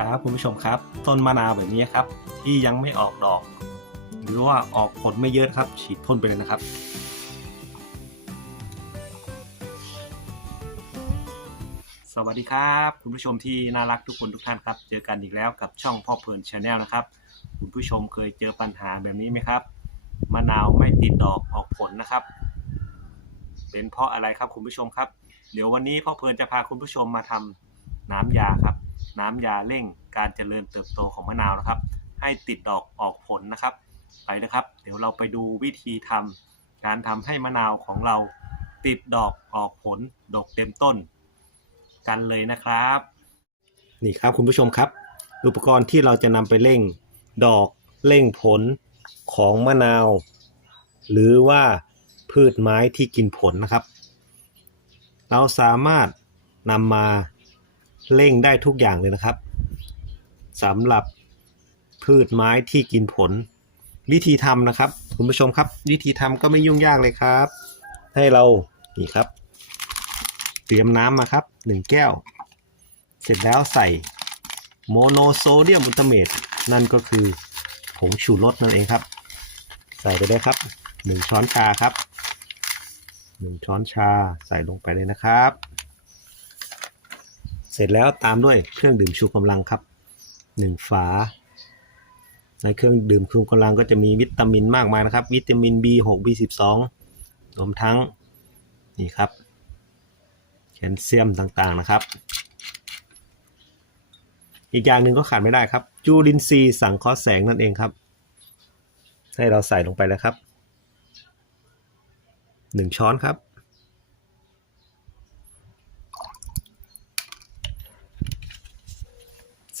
ครับคุณผู้ชมครับ ต้นมะนาวแบบนี้ครับ ที่ยังไม่ออกดอก หรือว่าออกผลไม่เยอะครับ ฉีดพ่นไปเลยนะครับสวัสดีครับ คุณผู้ชมที่น่ารักทุกคนทุกท่านครับ เจอกันอีกแล้วกับช่องพ่อเพลินชาแนลนะครับ คุณผู้ชมเคยเจอปัญหาแบบนี้ไหมครับมะนาวไม่ติดดอกออกผลนะครับ เป็นเพราะอะไรครับคุณผู้ชมครับ เดี๋ยววันนี้พ่อเพลินจะพาคุณผู้ชมมาทำน้ำยาครับ น้ำยาเร่งการเจริญเติบโตของมะนาวนะครับ ให้ติดดอกออกผลนะครับ ไปนะครับ เดี๋ยวเราไปดูวิธีทำการทำให้มะนาวของเราติดดอกออกผลดอกเต็มต้น กันเลยนะครับ นี่ครับคุณผู้ชมครับ อุปกรณ์ที่เราจะนำไปเร่งดอกเร่งผลของมะนาว หรือว่าพืชไม้ที่กินผลนะครับ เราสามารถนำมา เร่งได้ทุกอย่างเลยนะครับสำหรับพืชไม้ที่กินผล วิธีทำนะครับ คุณผู้ชมครับ วิธีทำก็ไม่ยุ่งยากเลยครับ ให้เรานี่ครับ เตรียมน้ำมาครับ1แก้ว เสร็จแล้วใส่โมโนโซเดียมอุลตเมตนั่นก็คือผงชูรสนั่นเองครับ ใส่ไปได้ครับ 1 ช้อนชาครับ 1 ช้อนชาใส่ลงไปเลยนะครับ ร็จแล้วตามด้วยเครื่องดื่มชูกำลังครับ 1 ฝา ในเครื่องดื่มชูกำลังก็จะมีวิตามินมากมายนะครับ วิตามิน B6 B12 รวมทั้งนี่ครับแคลเซียมต่างๆนะครับ อีกอย่างหนึ่งก็ขาดไม่ได้ครับจูลินทรีย์สังเคราะห์แสงนั่นเองครับ ให้เราใส่ลงไปแล้วครับ 1 ช้อนครับ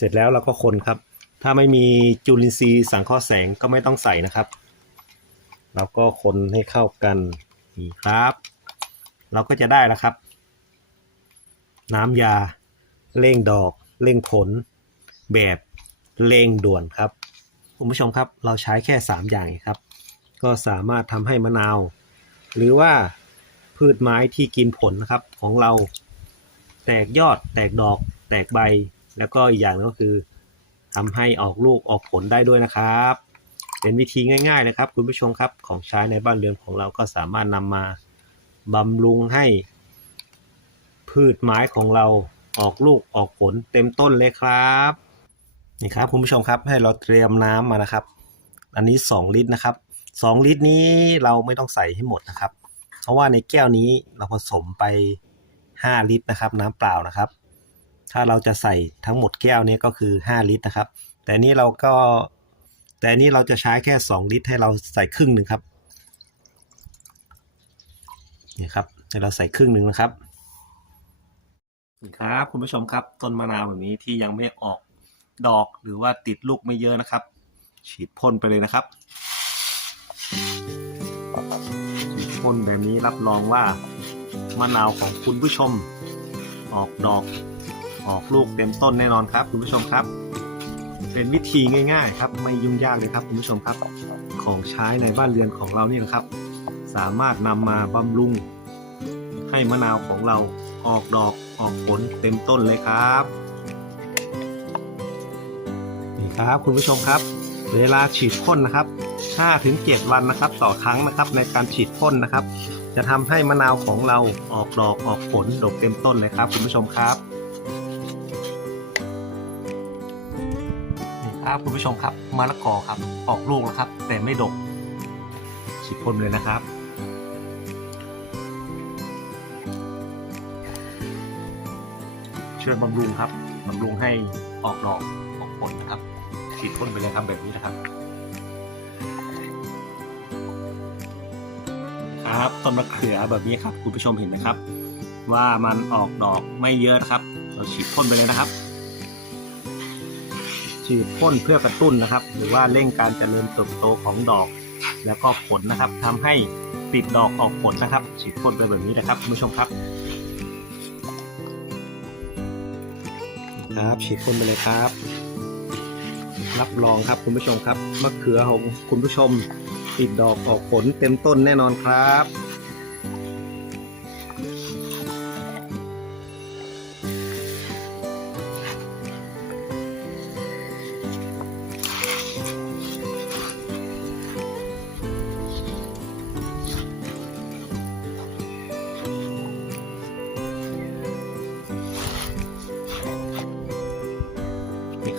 เสร็จแล้วเราก็คนครับ ถ้าไม่มีจุลินทรีย์สังเคราะห์แสงก็ไม่ต้องใส่นะครับ เราก็คนให้เข้ากันนี่ครับ เราก็จะได้แล้วครับ น้ำยาเร่งดอกเร่งผล แบบเร่งด่วนครับคุณผู้ชมครับ เราใช้แค่ 3 อย่างเองครับ ก็สามารถทำให้มะนาว หรือว่าพืชไม้ที่กินผลนะครับของเราแตกยอดแตกดอกแตกใบ แล้วก็อีกอย่างหนึงก็คือทำให้ออกลูกออกผลได้ด้วยนะครับ เป็นวิธีง่าย ๆ นะครับ คุณผู้ชมครับของใช้ในบ้านเรือนของเราก็สามารถนำมาบำรุงให้ พืชไม้ของเราออกลูกออกผลเต็มต้นเลยครับนี่ครับคุณผู้ชมครับให้เราเตรียมน้ำมานะครับ อันนี้ 2 ลิตรนะครับ 2 ลิตรนี้เราไม่ต้องใส่ให้หมดนะครับ เพราะว่าในแก้วนี้เราผสมไป 5 ลิตรนะครับ น้ำเปล่านะครับ ถ้าเราจะใส่ทั้งหมดแก้วนี้ก็คือ 5 ลิตรนะครับ แต่นี่เราก็แต่นี่เราจะใช้แค่ 2 ลิตรให้เราใส่ครึ่งหนึ่งครับนี่ครับให้เราใส่ครึ่งหนึ่งนะครับครับคุณผู้ชมครับต้นมะนาวแบบนี้ที่ยังไม่ออกดอกหรือว่าติดลูกไม่เยอะนะครับ ฉีดพ่นไปเลยนะครับฉีดพ่นแบบนี้รับรองว่ามะนาวของคุณผู้ชมออกดอก ออกลูกเต็มต้นแน่นอนครับ คุณผู้ชมครับ เป็นวิธีง่าย ๆ ครับไม่ยุ่งยากเลยครับคุณผู้ชมครับ ของใช้ในบ้านเรือนของเรานี่นะครับ สามารถนำมาบำรุง ให้มะนาวของเราออกดอกออกผลเต็มต้นเลยครับนี่ครับคุณผู้ชมครับ เวลาฉีดพ่นนะครับ5-7วันนะครับ ต่อครั้งนะครับในการฉีดพ่นนะครับ จะทำให้มะนาวของเราออกดอกออกผลดกเต็มต้นเลยครับ คุณผู้ชมครับ ครับคุณผู้ชมครับมะละกอครับออกลูกแล้วครับ แต่ไม่ดกฉีดพ่นเลยนะครับ เช่วยบำรุงครับบำรุงให้ออกดอกออกผลนะครับฉีดพ่นไปเลยครับแบบนี้นะครับ ครับต้นมะเขือแบบนี้ครับคุณผู้ชมเห็นไหมครับ ว่ามันออกดอกไม่เยอะนะครับ เราฉีดพ่นไปเลยนะครับ ฉีดพ่นเพื่อกระตุ้นนะครับ หรือว่าเร่งการเจริญเติบโตของดอก แล้วก็ผลนะครับทำให้ติดดอกออกผลนะครับ ฉีดพ่นไปแบบนี้นะครับคุณผู้ชมครับครับฉีดพ่นไปเลยครับ รับรองครับคุณผู้ชมครับมะเขือของคุณผู้ชมติดดอกออกผลเต็มต้นแน่นอนครับ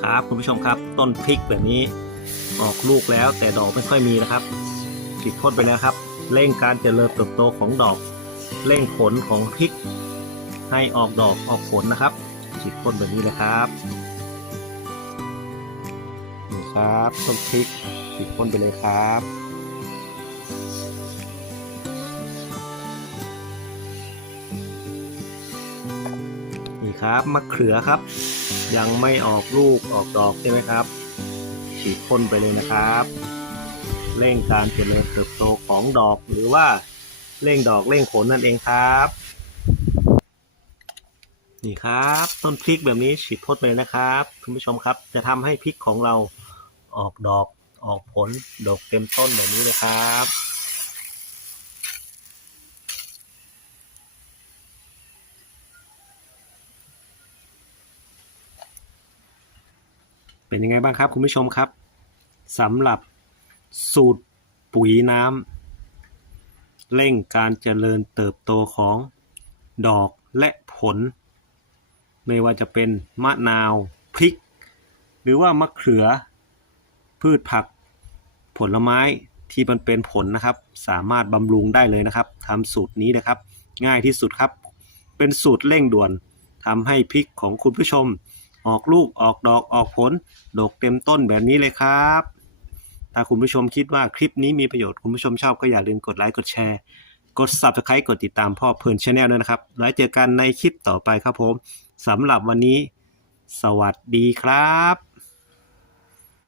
ครับ คุณผู้ชมครับ ต้นพริกแบบนี้ออกลูกแล้ว แต่ดอกไม่ค่อยมีนะครับฉีดพ่นไปแล้วครับ เร่งการเจริญเติบโตของดอก เร่งผลของพริก ให้ออกดอกออกผลนะครับฉีดพ่นแบบนี้เลยครับนี่ครับต้นพริกฉีดพ่นไปเลยครับนี่ครับมะเขือครับ ยังไม่ออกลูกออกดอกใช่ไหมครับ ฉีดพ่นไปเลยนะครับ เร่งการเจริญเติบโตของดอกหรือว่าเร่งดอกเร่งผลนั่นเองครับ นี่ครับ ต้นพริกแบบนี้ฉีดพ่นไปเลยนะครับคุณผู้ชมครับ จะทำให้พริกของเราออกดอกออกผลดอกเต็มต้นแบบนี้เลยครับ เป็นยังไงบ้างครับคุณผู้ชมครับสำหรับสูตรปุ๋ยน้ำเร่งการเจริญเติบโตของดอกและผล ไม่ว่าจะเป็นมะนาวพริก หรือว่ามะเขือ พืชผักผลไม้ที่มันเป็นผลนะครับ สามารถบำรุงได้เลยนะครับทำสูตรนี้นะครับ ง่ายที่สุดครับ เป็นสูตรเร่งด่วนทำให้พริกของคุณผู้ชม ออกลูกออกดอกออกผลดกเต็มต้นแบบนี้เลยครับ ถ้าคุณผู้ชมคิดว่าคลิปนี้มีประโยชน์คุณผู้ชมชอบก็อย่าลืมกดไลค์กดแชร์ กด Subscribe กดติดตามพ่อเพลินชาแนลด้วยนะครับ แล้วเจอกันในคลิปต่อไปครับผมสำหรับวันนี้ สวัสดีครับ